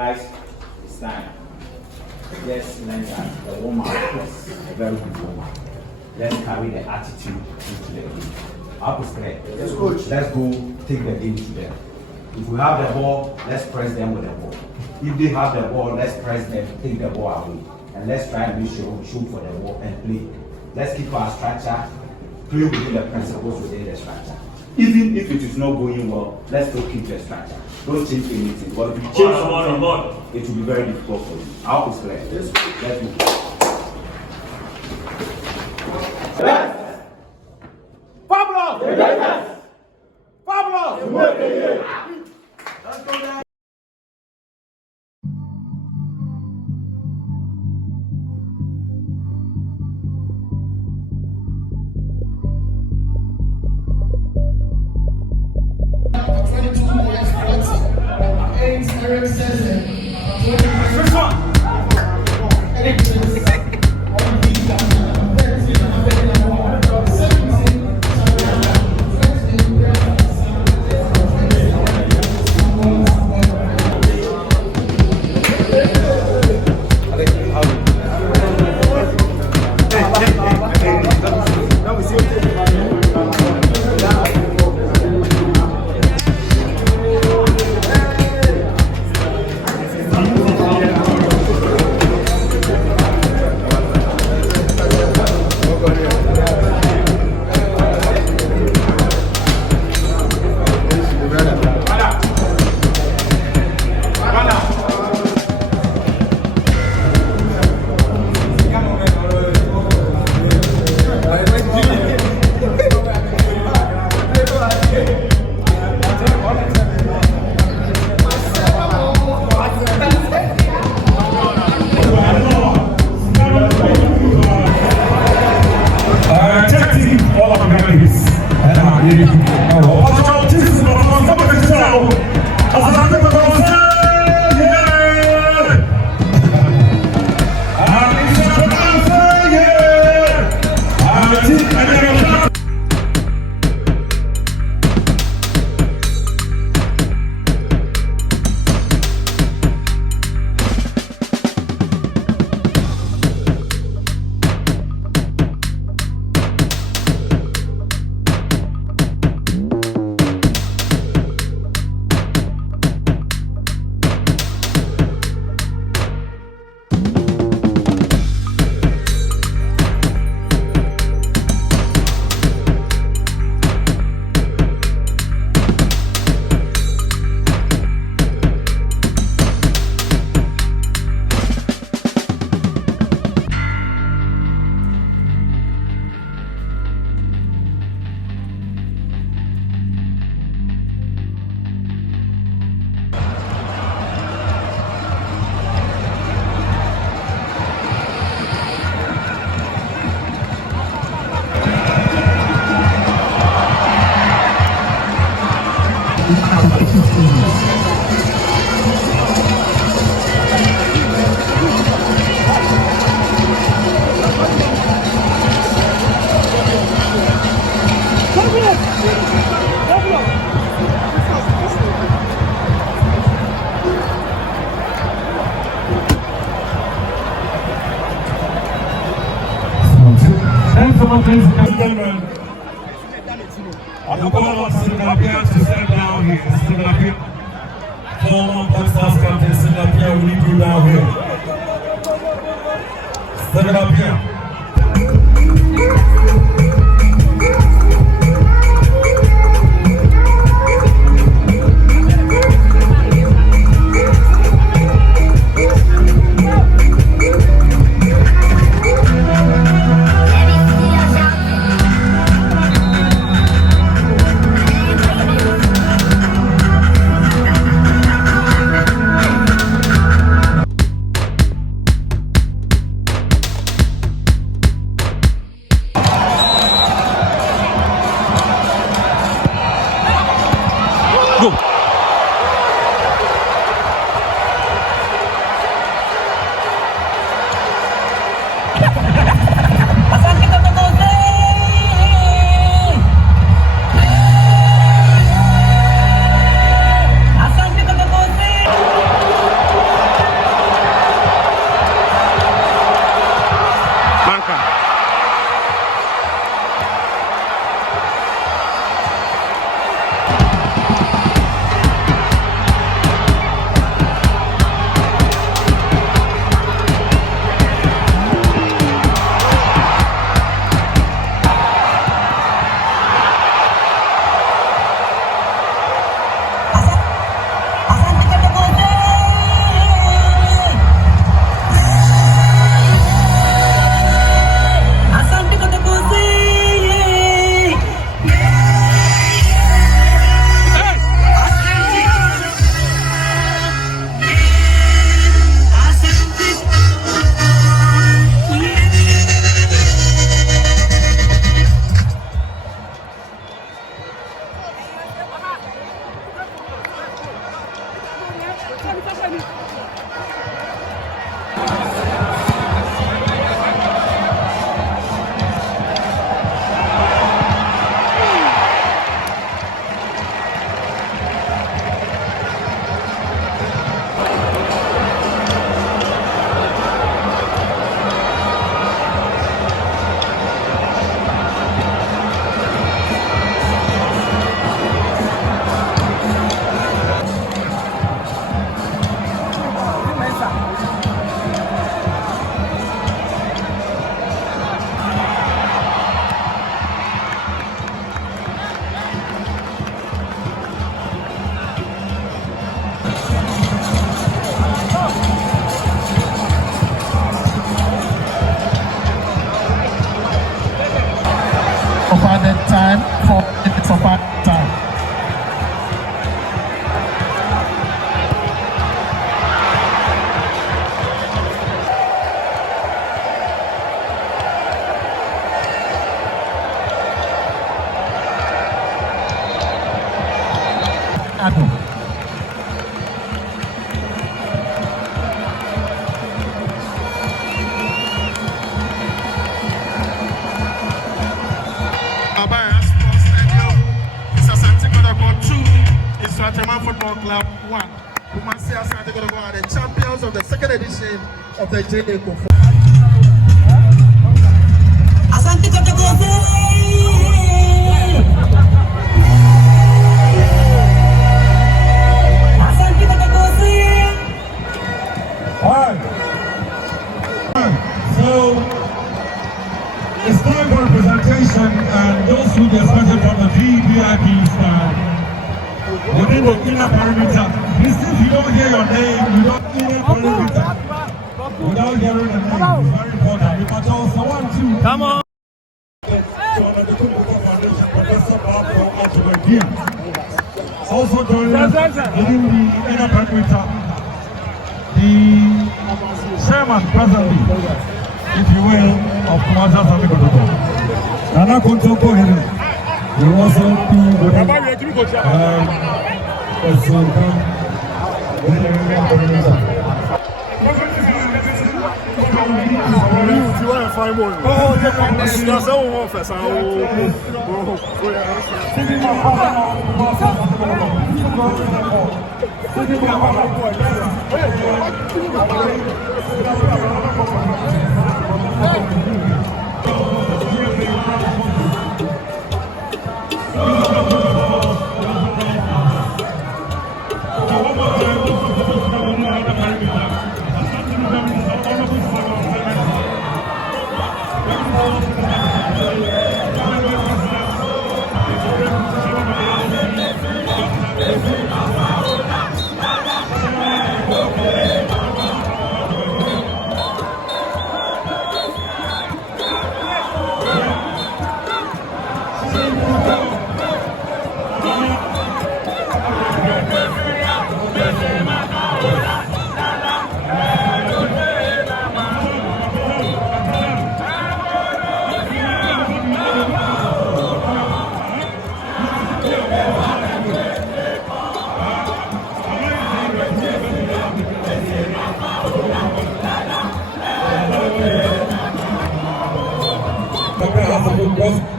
Guys, it's time. Let's learn that the warm-up was a very good warm-up. Let's carry the attitude into the game. Up is clear. Let's go take the game to them. If we have the ball, let's press them with the ball. If they have the ball, let's press them, take the ball away. And let's try and shoot for the ball and play. Let's keep our structure, play within the principles within the structure. Even if it is not going well, let's still keep the structure. Don't change anything. But if you change something, it will be very difficult for you. I hope it's clear. Let's move. Pablo! Pablo! Let's go down. Ladies and gentlemen, I'm calling on Singapore to step down here. Singapore, former Blackstars captain Singapore, we need you down here. Singapore. Of added time, 4 minutes of added time. Adam. Abaya Sports Stadium. It's Asante Kotoko 2. It's Swatema Football Club 1. Kumasi Asante Kotoko are the champions of the second edition of the JA Kofo. Asante Kotoko. So it's time for a presentation, and those who get started from the VIP stand within the inner perimeter. Please, if you don't hear your name, you don't inner perimeter without hearing the name. It's very important. We must also want to come on. Also joining within the inner perimeter, the chairman presently, if you will, of Kumasi Asante Kotoko. Nana Kotoko here will also be within You want to find more? Oh, that's all one first.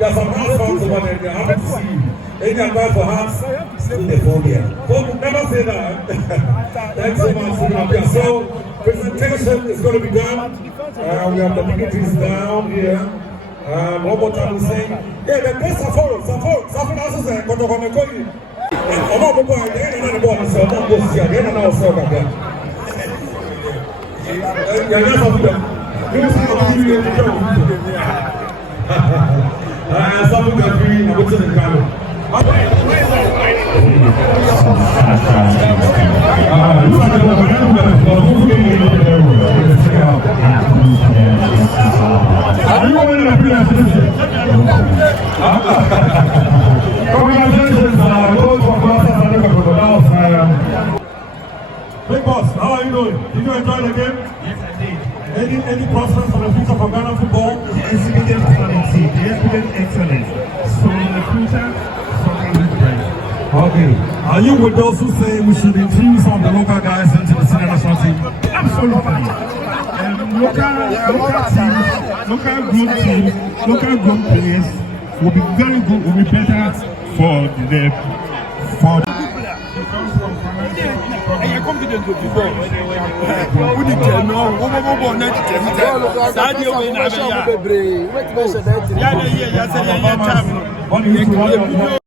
There's some house fans over there, they haven't seen. Any advice for hands? Still the phobia. Folk never say that. Thanks so much for being here. So, presentation is going to be done. We have the dignitaries down here. One more time we say, yeah, the best support. Support also say, Kotokonekoi. I'm not going to the end of the ball, so I'm not going to see again, and I'll say again. Yeah, let's have them. You see how you get the job. Some of the three, what's in the camera? Big boss, how are you doing? Did you enjoy the game? Yes, I did. Any prospects for the future for Ghana football? The exhibited quality, the exhibited excellence. So in the future, something different. Okay. Are you with those who say we should infuse some of the local guys into the senior national team? Absolutely. Local group players will be very good, will be better for the you're confident with football. Who did you know? Who What do you